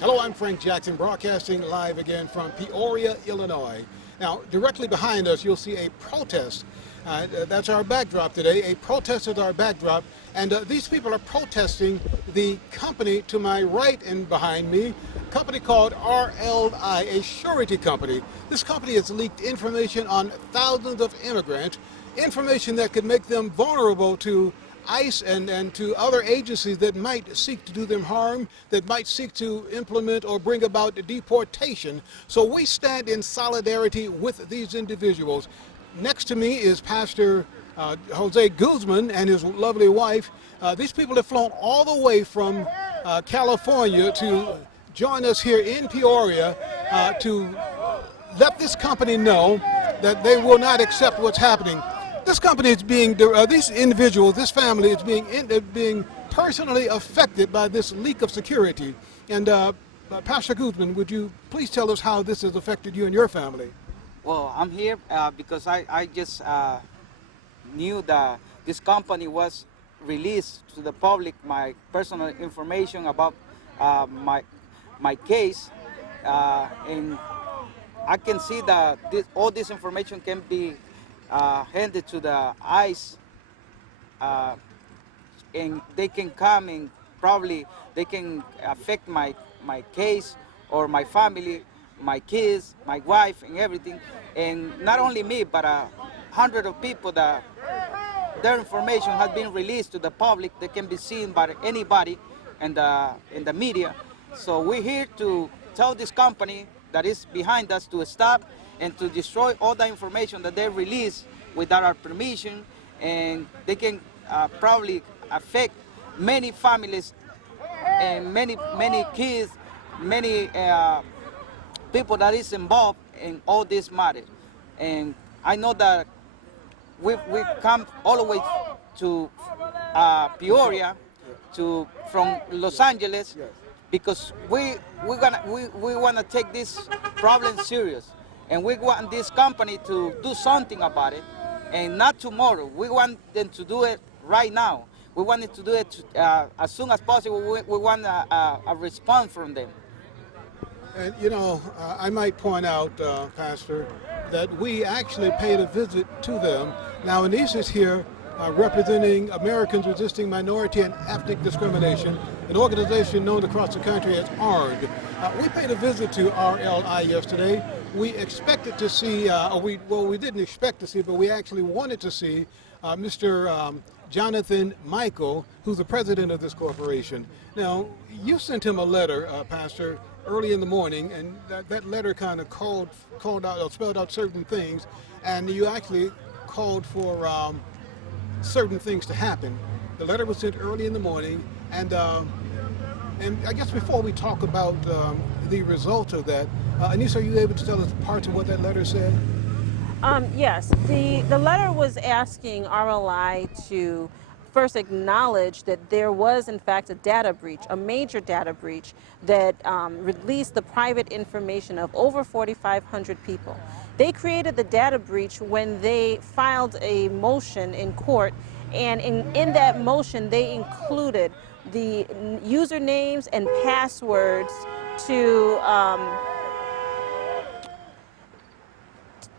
Hello, I'm Frank Jackson, broadcasting live again from Peoria, Illinois. Now, directly behind us, you'll see a protest. That's our backdrop today. A protest is our backdrop, and these people are protesting the company to my right and behind me, a company called RLI, a surety company. This company has leaked information on thousands of immigrants, information that could make them vulnerable to ICE and to other agencies that might seek to do them harm, that might seek to implement or bring about deportation. So we stand in solidarity with these individuals. Next to me is Pastor Jose Guzman and his lovely wife. These people have flown all the way from California to join us here in Peoria to let this company know that they will not accept what's happening. This company is being, these individuals, this family is being personally affected by this leak of security. And Pastor Guzman, would you please tell us how this has affected you and your family? Well, I'm here because I just knew that this company was released to the public my personal information about my case, and I can see that all this information can be handed to the ICE, and they can come and probably they can affect my case or my family, my kids, my wife, and everything. And not only me, but hundreds of people that their information has been released to the public. They can be seen by anybody in the media. So we're here to tell this company that is behind us to stop and to destroy all the information that they release without our permission, and they can probably affect many families and many kids, many people that is involved in all this matter. And I know that we come all the way to Peoria from Los Angeles because we want to take this problem serious, and we want this company to do something about it, and not tomorrow. We want them to do it right now. We want them to do it as soon as possible. We want a response from them. And you know, I might point out, Pastor, that we actually paid a visit to them. Now, Anise is here representing Americans Resisting Minority and Ethnic Discrimination, an organization known across the country as ARD. We paid a visit to RLI yesterday. We expected to see, we didn't expect to see, but we actually wanted to see Mr. Jonathan Michael, who's the president of this corporation. Now, you sent him a letter, Pastor, early in the morning, and that letter kind of called out, or spelled out certain things, and you actually called for certain things to happen. The letter was sent early in the morning, and I guess before we talk about the result of that, Anise, are you able to tell us parts of what that letter said? Yes, the letter was asking RLI to first acknowledge that there was in fact a data breach, a major data breach that released the private information of over 4,500 people. They created the data breach when they filed a motion in court, and in that motion they included the usernames and passwords to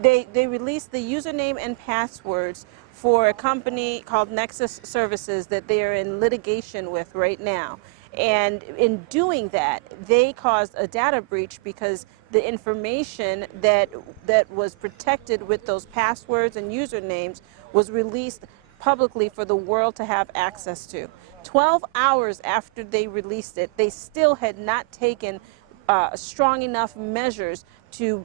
They released the username and passwords for a company called Nexus Services that they are in litigation with right now. And in doing that, they caused a data breach because the information that was protected with those passwords and usernames was released publicly for the world to have access to. 12 hours after they released it, they still had not taken strong enough measures to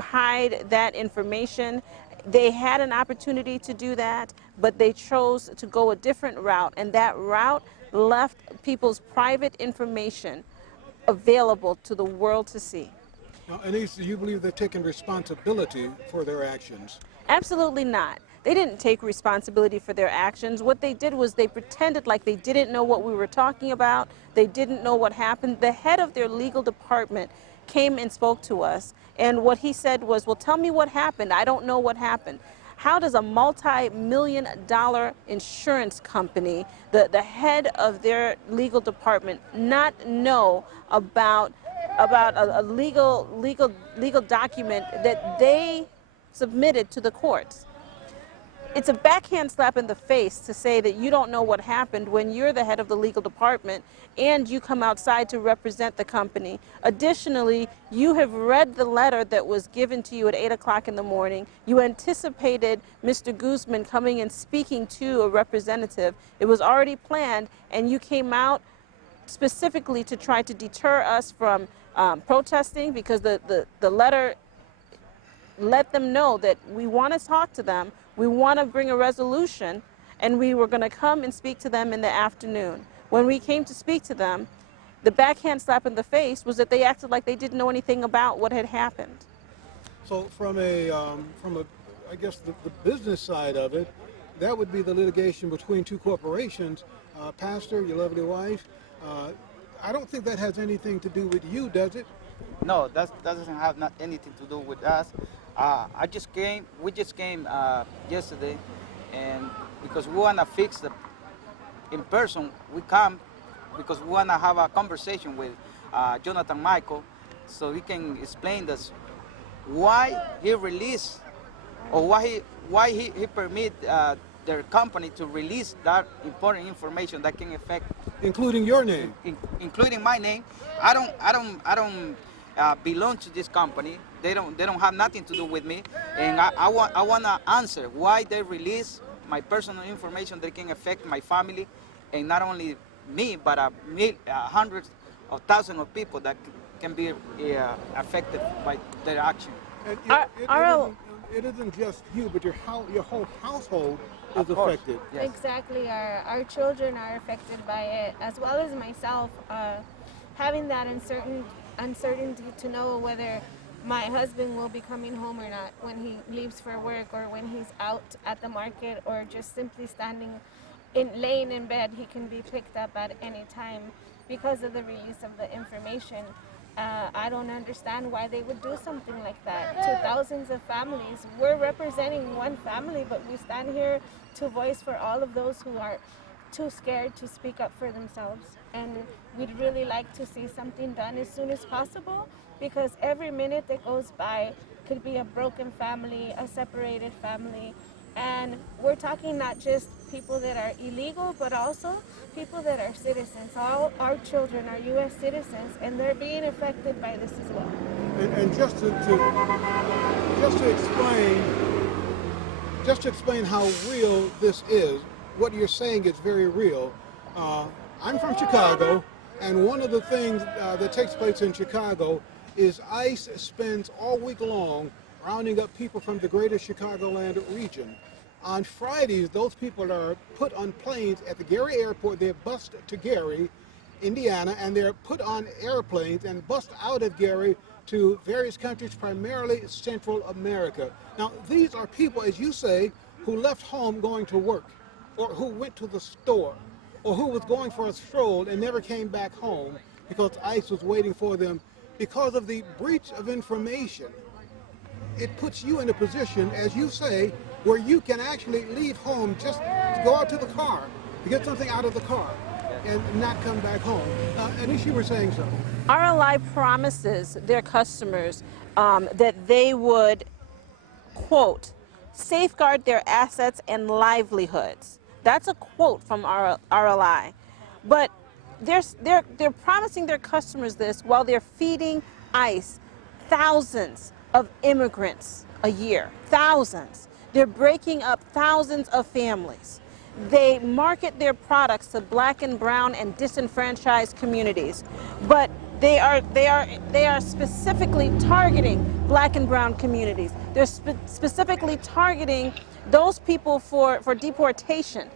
hide that information. They had an opportunity to do that, but they chose to go a different route, and that route left people's private information available to the world to see. Now, Anise, do you believe they're taking responsibility for their actions? Absolutely not. They didn't take responsibility for their actions. What they did was they pretended like they didn't know what we were talking about. They didn't know what happened. The head of their legal department came and spoke to us, and what he said was, well, tell me what happened. I don't know what happened. How does a multi-million-dollar insurance company, the head of their legal department, not know about a legal document that they submitted to the courts? It's a backhand slap in the face to say that you don't know what happened when you're the head of the legal department and you come outside to represent the company. Additionally, you have read the letter that was given to you at 8 o'clock in the morning. You anticipated Mr. Guzman coming and speaking to a representative. It was already planned, and you came out specifically to try to deter us from protesting, because the letter let them know that we want to talk to them, we want to bring a resolution, and we were going to come and speak to them in the afternoon. When we came to speak to them, the backhand slap in the face was that they acted like they didn't know anything about what had happened. So from a I guess the business side of it, that would be the litigation between two corporations. Pastor, your lovely wife, I don't think that has anything to do with you, does it? No, that doesn't have not anything to do with us. We just came yesterday, and because we wanna fix the in person, we come because we wanna have a conversation with Jonathan Michael, so he can explain us why he released, or why he permit their company to release that important information that can affect, Including your name. including my name. I don't belong to this company. They don't have nothing to do with me, and I want to answer why they release my personal information that can affect my family, and not only me, but hundreds of thousands of people that can be affected by their action. And RL it isn't just you, but your whole household is Of course, affected. yes. Exactly. Our children are affected by it, as well as myself. Having that uncertainty to know whether my husband will be coming home or not when he leaves for work, or when he's out at the market, or just simply laying in bed, he can be picked up at any time because of the release of the information. I don't understand why they would do something like that to thousands of families. We're representing one family, but we stand here to voice for all of those who are too scared to speak up for themselves. And we'd really like to see something done as soon as possible, because every minute that goes by could be a broken family, a separated family. And we're talking not just people that are illegal, but also people that are citizens. All our children are U.S. citizens, and they're being affected by this as well. And just to explain how real this is, what you're saying is very real. I'm from Chicago, and one of the things that takes place in Chicago is ICE spends all week long rounding up people from the greater Chicagoland region. On Fridays, those people are put on planes at the Gary Airport. They're bused to Gary, Indiana, and they're put on airplanes and bused out of Gary to various countries, primarily Central America. Now, these are people, as you say, who left home going to work, or who went to the store, or who was going for a stroll and never came back home because ICE was waiting for them. Because of the breach of information, it puts you in a position, as you say, where you can actually leave home, just to go out to the car, to get something out of the car, and not come back home. Anisha, you were saying something. RLI promises their customers that they would, quote, safeguard their assets and livelihoods. That's a quote from RLI. But they're promising their customers this while they're feeding ICE thousands of immigrants a year. Thousands. They're breaking up thousands of families. They market their products to black and brown and disenfranchised communities, but they are specifically targeting black and brown communities. They're specifically targeting those people for deportation.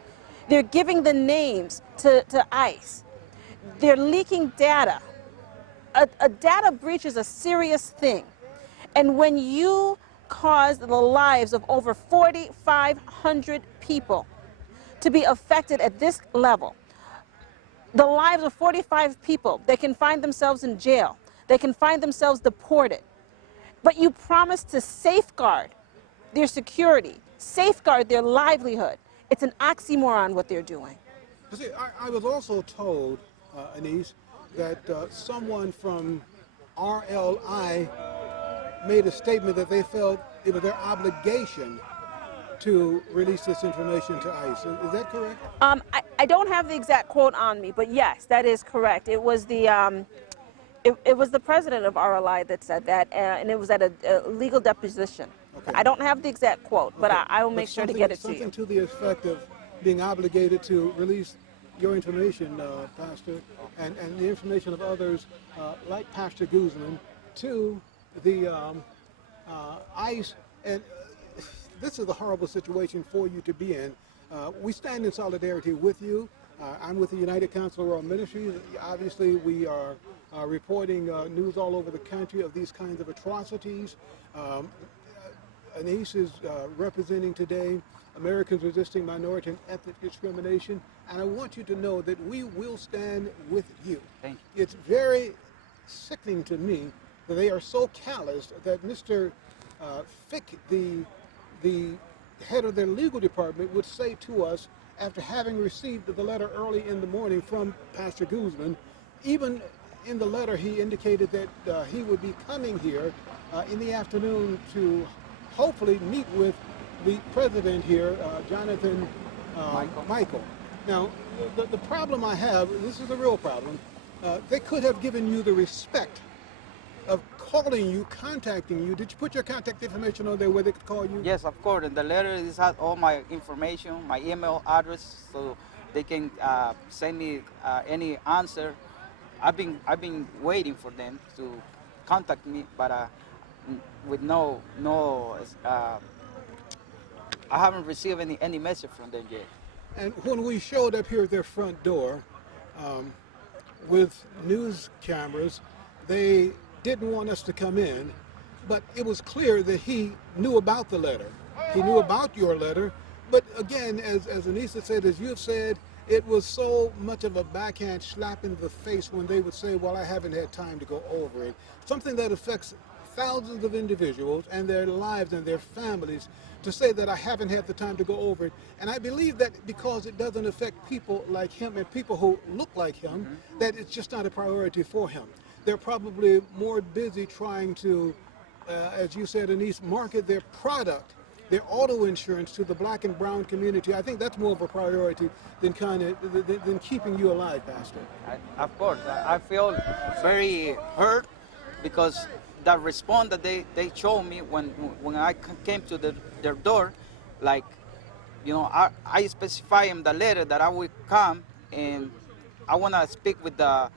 They're giving the names to ICE. They're leaking data. A data breach is a serious thing. And when you cause the lives of over 4,500 people to be affected at this level, the lives of 45 people, they can find themselves in jail, they can find themselves deported, but you promise to safeguard their security, safeguard their livelihood. It's an oxymoron what they're doing. You see, I was also told, Anise, that someone from RLI made a statement that they felt it was their obligation to release this information to ICE. Is that correct? I don't have the exact quote on me, but yes, that is correct. It was it was the president of RLI that said that, and it was at a legal deposition. Okay. I don't have the exact quote, but Okay. I will make sure to get it to you. Something to the effect of being obligated to release your information, Pastor, and the information of others like Pastor Guzman to the ICE. And this is a horrible situation for you to be in. We stand in solidarity with you. I'm with the United Council of World Ministries. Obviously, we are reporting news all over the country of these kinds of atrocities. Anise is representing today Americans Resisting Minority and Ethnic Discrimination, and I want you to know that we will stand with you. Thank you. It's very sickening to me that they are so callous that Mr. Fick, the head of their legal department, would say to us, after having received the letter early in the morning from Pastor Guzman, even in the letter he indicated that he would be coming here in the afternoon to hopefully meet with the president here, Jonathan Michael. Now, the problem I have, this is the real problem, they could have given you the respect of calling you, contacting you. Did you put your contact information on there where they could call you? Yes, of course. And the letter is has all my information, my email address, so they can send me any answer. I've been waiting for them to contact me, but with no I haven't received any message from them yet. And when we showed up here at their front door with news cameras, they didn't want us to come in, but it was clear that he knew about the letter. He knew about your letter, but again, as Anisa said, as you have said, it was so much of a backhand slap in the face when they would say, well, I haven't had time to go over it. Something that affects thousands of individuals and their lives and their families, to say that I haven't had the time to go over it. And I believe that because it doesn't affect people like him and people who look like him, that it's just not a priority for him. They're probably more busy trying to, as you said, Anise, market their product, their auto insurance to the black and brown community. I think that's more of a priority than than keeping you alive, Pastor. Of course, I feel very hurt because that response that they showed me when I came to their door, like, you know, I specify in the letter that I will come and I want to speak with the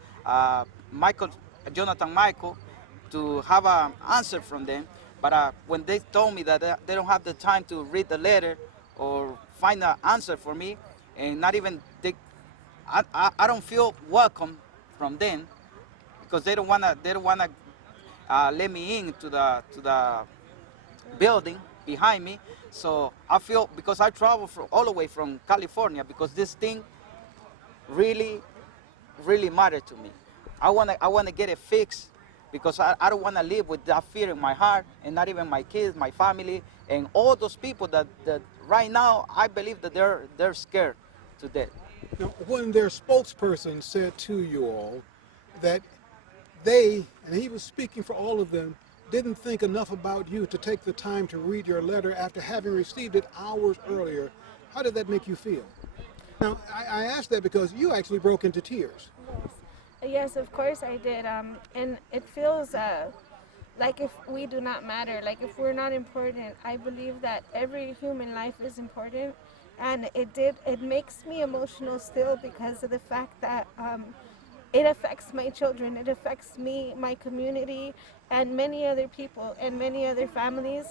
Jonathan Michael to have an answer from them. But when they told me that they don't have the time to read the letter or find an answer for me, and not even I don't feel welcome from them because they don't wanna let me in to the building behind me. So I feel, because I travel all the way from California, because this thing really mattered to me. I wanna get it fixed, because I don't want to live with that fear in my heart, and not even my kids, my family, and all those people that right now I believe that they're scared to death. Now, when their spokesperson said to you all that they, and he was speaking for all of them, didn't think enough about you to take the time to read your letter after having received it hours earlier, how did that make you feel? Now, I asked that because you actually broke into tears. Yes, of course I did. And it feels like if we do not matter, like if we're not important. I believe that every human life is important, and it makes me emotional still because of the fact that it affects my children, it affects me, my community, and many other people and many other families.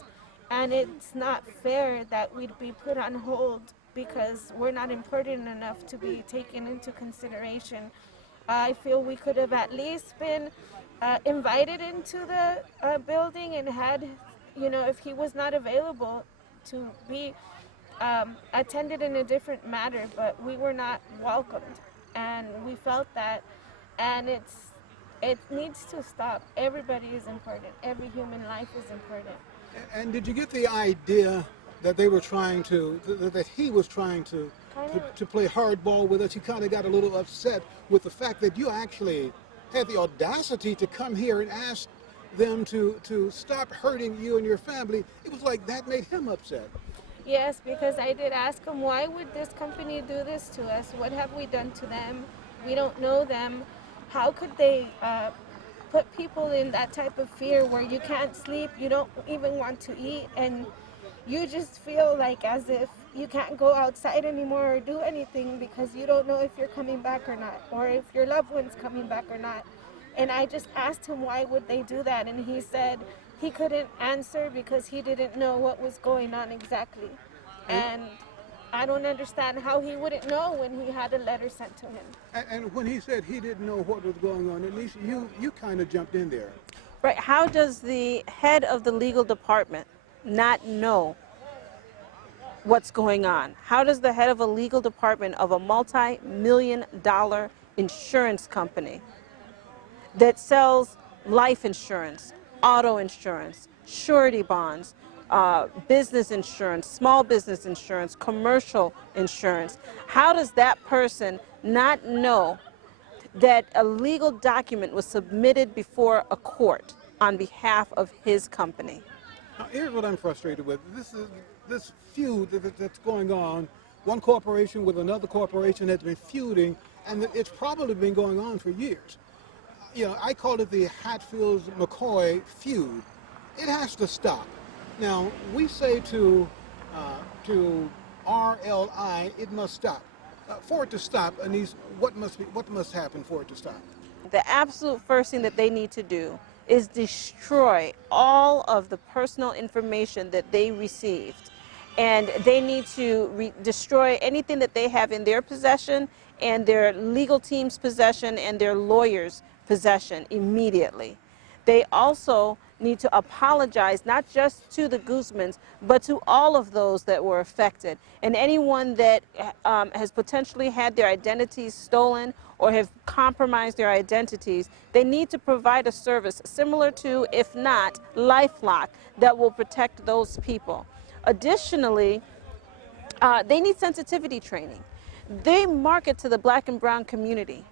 And it's not fair that we'd be put on hold because we're not important enough to be taken into consideration. I feel we could have at least been invited into the building and had, you know, if he was not available, to be attended in a different manner, but we were not welcomed, and we felt that, and it needs to stop. Everybody is important. Every human life is important. And did you get the idea that they were trying to, that he was trying to play hardball with us. He kind of got a little upset with the fact that you actually had the audacity to come here and ask them to stop hurting you and your family. It was like that made him upset. Yes, because I did ask him, why would this company do this to us? What have we done to them? We don't know them. How could they put people in that type of fear where you can't sleep, you don't even want to eat, and you just feel like as if you can't go outside anymore or do anything because you don't know if you're coming back or not, or if your loved one's coming back or not. And I just asked him why would they do that, and he said he couldn't answer because he didn't know what was going on exactly. And I don't understand how he wouldn't know when he had a letter sent to him. And when he said he didn't know what was going on, at least you kind of jumped in there. Right. How does the head of the legal department not know what's going on? How does the head of a legal department of a multi-million-dollar insurance company that sells life insurance, auto insurance, surety bonds, business insurance, small business insurance, commercial insurance, how does that person not know that a legal document was submitted before a court on behalf of his company? Now, here's what I'm frustrated with. This feud that's going on. One corporation with another corporation has been feuding, and it's probably been going on for years. You know, I call it the Hatfields-McCoy feud. It has to stop. Now, we say to RLI, it must stop. For it to stop, Anise, what must happen for it to stop? The absolute first thing that they need to do is destroy all of the personal information that they received. And they need to destroy anything that they have in their possession and their legal team's possession and their lawyers' possession immediately. They also need to apologize not just to the Guzmans, but to all of those that were affected. And anyone that has potentially had their identities stolen or have compromised their identities, they need to provide a service similar to, if not, LifeLock, that will protect those people. Additionally, they need sensitivity training. They market to the black and brown community.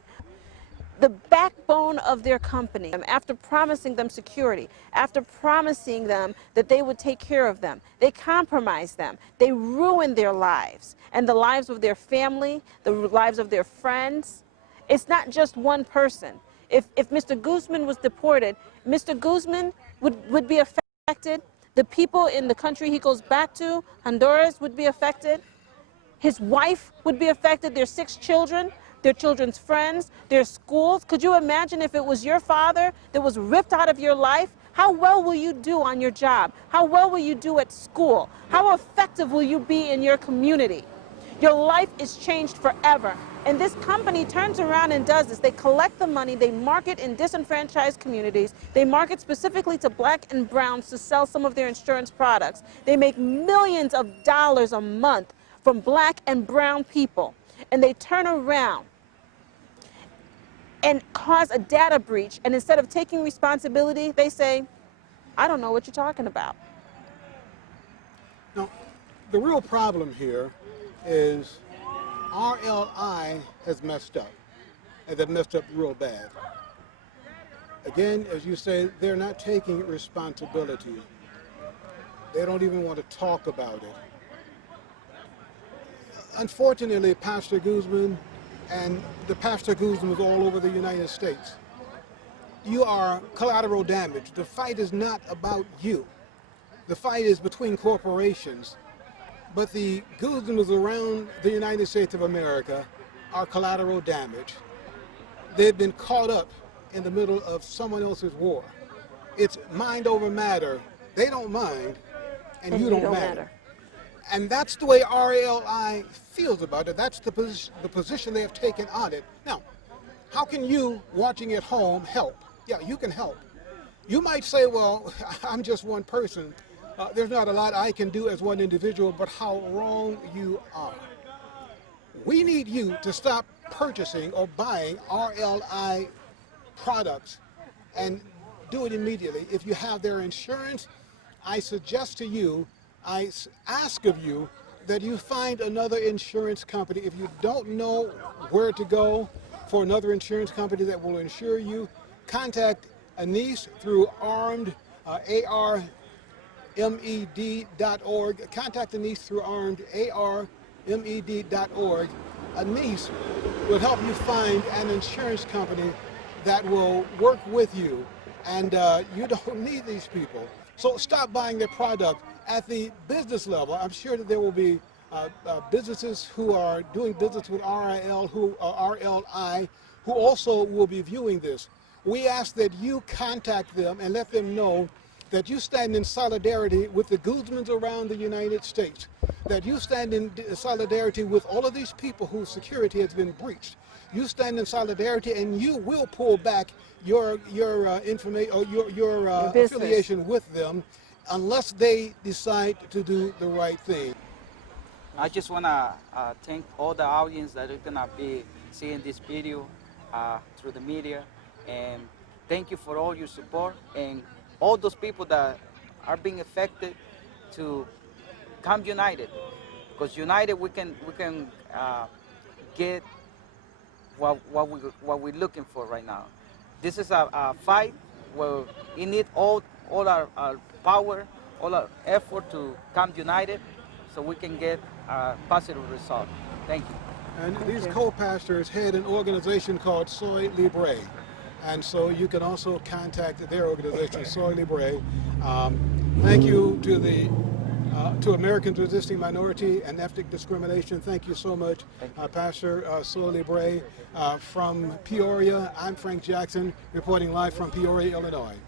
The backbone of their company, after promising them security, after promising them that they would take care of them, they compromised them. They ruined their lives and the lives of their family, the lives of their friends. It's not just one person. If Mr. Guzman was deported, Mr. Guzman would be affected. The people in the country he goes back to, Honduras, would be affected. His wife would be affected, their 6 children, their children's friends, their schools. Could you imagine if it was your father that was ripped out of your life? How well will you do on your job? How well will you do at school? How effective will you be in your community? Your life is changed forever. And this company turns around and does this. They collect the money, they market in disenfranchised communities, they market specifically to black and browns to sell some of their insurance products. They make millions of dollars a month from black and brown people. And they turn around and cause a data breach, and instead of taking responsibility, they say, I don't know what you're talking about. Now, the real problem here is RLI has messed up, and they've messed up real bad. Again, as you say, they're not taking responsibility. They don't even want to talk about it. Unfortunately, Pastor Guzman and the Pastor Guzmans all over the United States, you are collateral damage. The fight is not about you. The fight is between corporations. But the Guzmans around the United States of America are collateral damage. They've been caught up in the middle of someone else's war. It's mind over matter. They don't mind, and you don't matter. And that's the way RLI feels about it. That's the position they have taken on it. Now, how can you, watching at home, help? Yeah, you can help. You might say, well, I'm just one person. There's not a lot I can do as one individual, but how wrong you are. We need you to stop purchasing or buying RLI products and do it immediately. If you have their insurance, I suggest to you I ask of you that you find another insurance company. If you don't know where to go for another insurance company that will insure you, contact Anise through armed.org. Contact Anise through armed.org. Anise will help you find an insurance company that will work with you, and you don't need these people. So stop buying their product. At the business level, I'm sure that there will be businesses who are doing business with RLI who also will be viewing this. We ask that you contact them and let them know that you stand in solidarity with the Guzmans around the United States, that you stand in solidarity with all of these people whose security has been breached. You stand in solidarity, and you will pull back your information or your affiliation with them unless they decide to do the right thing. I just want to thank all the audience that are going to be seeing this video through the media, and thank you for all your support, and all those people that are being affected to come united, because united we can get what we're looking for right now. This is a fight where we need all our power, all our effort to come united so we can get a positive result. Thank you. And these co-pastors had an organization called Soy Libre, and so you can also contact their organization, Soy Libre. Thank you to Americans Resisting Minority and Ethnic Discrimination. Thank you so much, Pastor Soy Libre from Peoria. I'm Frank Jackson, reporting live from Peoria, Illinois.